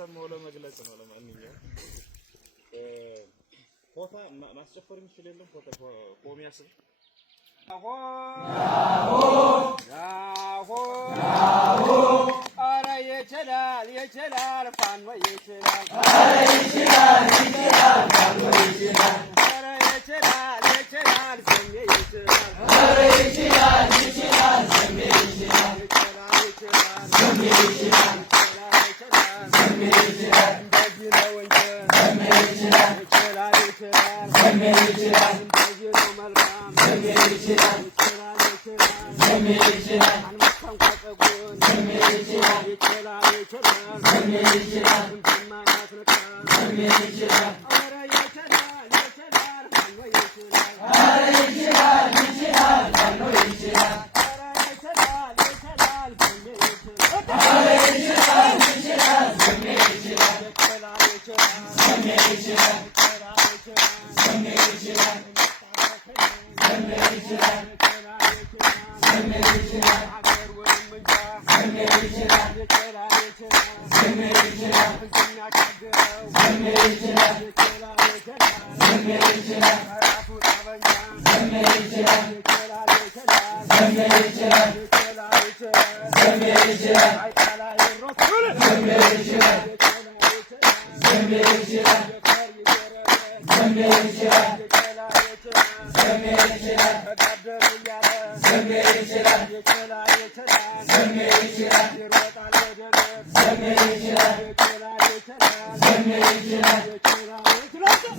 እንደተሰማው ለመግለጽ ነው። ለማንኛውም ፎታ ማስጨፈር የሚችል የለም። ፎታ ቆሚያስ አሆ አሆ አሆ አረ ይችላል ፋኖ ይችላል አረ ይችላል ፋኖ ይችላል አረ ይችላል ሰሜ ይችላል አረ ይችላል ሰሜ ይችላል ሰሜ ይችላል ሰሜ ይችላል እንደዚህ ነው እንጂ ሰሜ ይችላል ሰሜ ይችላል እንደዚህ ነው መልካም ሰሜ ይችላል ሰሜ ይችላል አንመጣም ቆጠጉን ሰሜ ይችላል ሰሜ ይችላል እንደማናስነካ ሰሜ ይችላል አረ ይችላል ፋኖ ይችላል አረ ይችላል ፋኖ ይችላል አረ ይችላል ሰሜ ይችላል አረ ይችላል ሰሜ ይችላል ሰሜ ይችላል ሰሜ ይችላል ሰሜ ይችላል ሰሜ ይችላል አገር ወንምጃ ሰሜ ይችላል ሰሜ ይችላል እናካገረው ሰሜ ይችላል ሰሜ ይችላል አራቱ ጠበኛ ሰሜ ይችላል ሰሜ ይችላል ሰሜ ይችላል አይጣላ ይሮኩል ሰሜ ይችላል ሰሜ ይችላል ሰሜ ይችላል ሰሜ ይችላል ተጋደሉ እያለ ሰሜ ይችላል ሰሜ ይችላል ይሮጣል ወደለ ሰሜ ይችላል ሰሜ ይችላል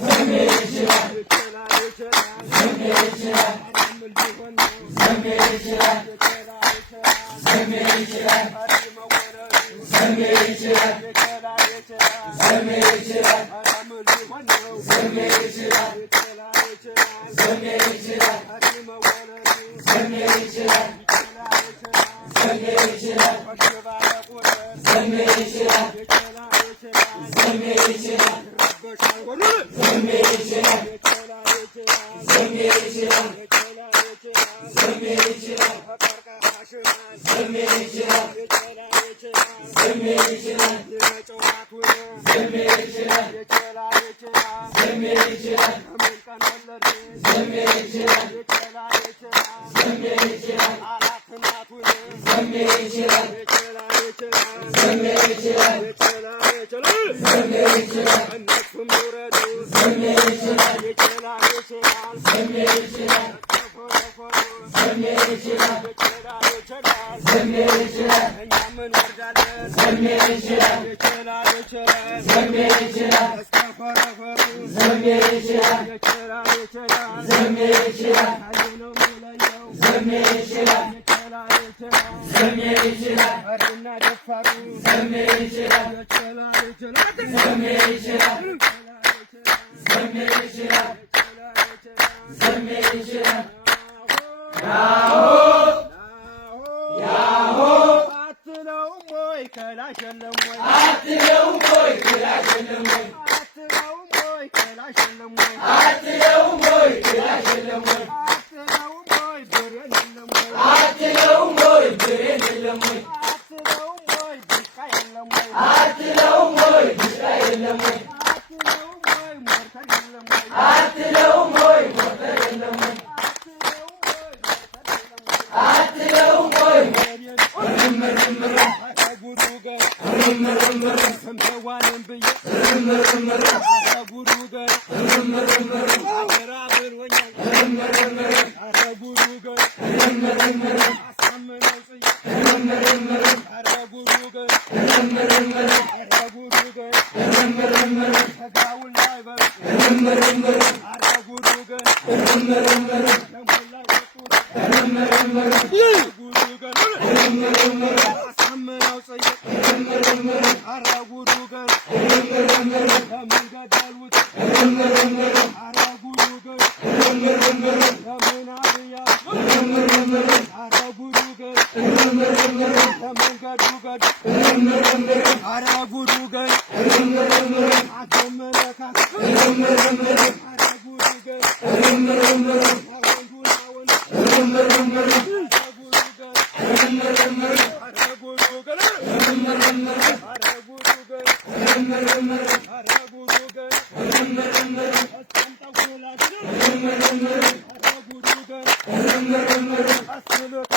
ሰሜ ይችላል ሰሜ ይችላል ምን ሊሆን ነው ሰሜ ይችላል ሰሜ ይችላል ሰሜ ይችላል ሰሜ ይችላል ምን ሊሆን ነው ሰሜ ይችላል ሰሜ ይችላል ሰሜ ይችላል ሰሜ ይችላል ሰሜ ይችላል ሰሜ ይችላል ሰሜ ይችላል ሰሜ ይችላል ሰሜ ይችላል ሰሜ ይችላል ሰሜ ይችላል ሰሜ ይችላል ሰሜ ይችላል ሰሜ ይችላል ሰሜ ይችላል አራት እናቱን ሰሜ ይችላል ሰሜ ይችላል ሰሜ ይችላል እነሱም ይውረዱ ሰሜ ይችላል ሰሜ ይችላል ሰሜ ይችላል ሰሜ ይችላል እኛም እንወርዳለን ሰሜ ይችላል ሰሜ ይችላል ሰሜ ይችላል ሰሜ ይችላል ሰሜ ይችላል ሰሜ ይችላል አርና ደፋሩ ሰሜ ይችላል ሰሜ ይችላል ሰሜ ይችላል ሰሜ ይችላል ያሆ ያሆ አትለውም ወይ ከላሽ የለም ወይ አትለውም ወይ ከላሽ የለም ወይ አትለውም ወይ ከላሽ የለም ወይ አትለውም ወይ ከላሽ የለም ወይ አትለውም ወይ ብሬን የለም ወይ አትለውም ወይ ብሬን የለም ወይ አትለውም ወይ ብሽቃ የለም ወይ አትለውም ወይ ብሽቃ የለም ወይ አትለውም ወይ ሞርተር የለም ወይ አትለውም ወይ ሞርተር የለም ወይ አትለውም ወይ ርምርምር አታጉዱ ገር ርምርምር ሰምተዋልን ብዬ ርምርምር አታጉዱ ገር ርምርምር አገራ ብሎኛል ርምርምር አታጉዱ ገር ርምርምር አሳምነው ጽዬ ርምርምር አታጉዱ ገር ርምርምር አታጉዱ ገር ርምርምር ተጋውን ላይ በል ርምርምር አታጉዱ ገር ርምርምር ተሞላ ወጡ ርምርምር ጉዱ ገር ርምርምር አሳምነው ጽዬ ርምርምር አታጉዱ ገር ርምርምር ለምን ገደሉት ርምርምር አታጉዱ ገር ርምርምር ለምን አብያ ርምርምር አታጉዱ ገር ርምርምር ለመንገዱ ገድ ርምርምር አታጉዱ ገር ርምርምር አትመለካት ርምርምር አታጉዱ ገር ርምርምር ርምርምር አታጉዱ ገር ርምርምር አታጉዱ ገር ርምርምር አታጉዱ ገር አስብሎት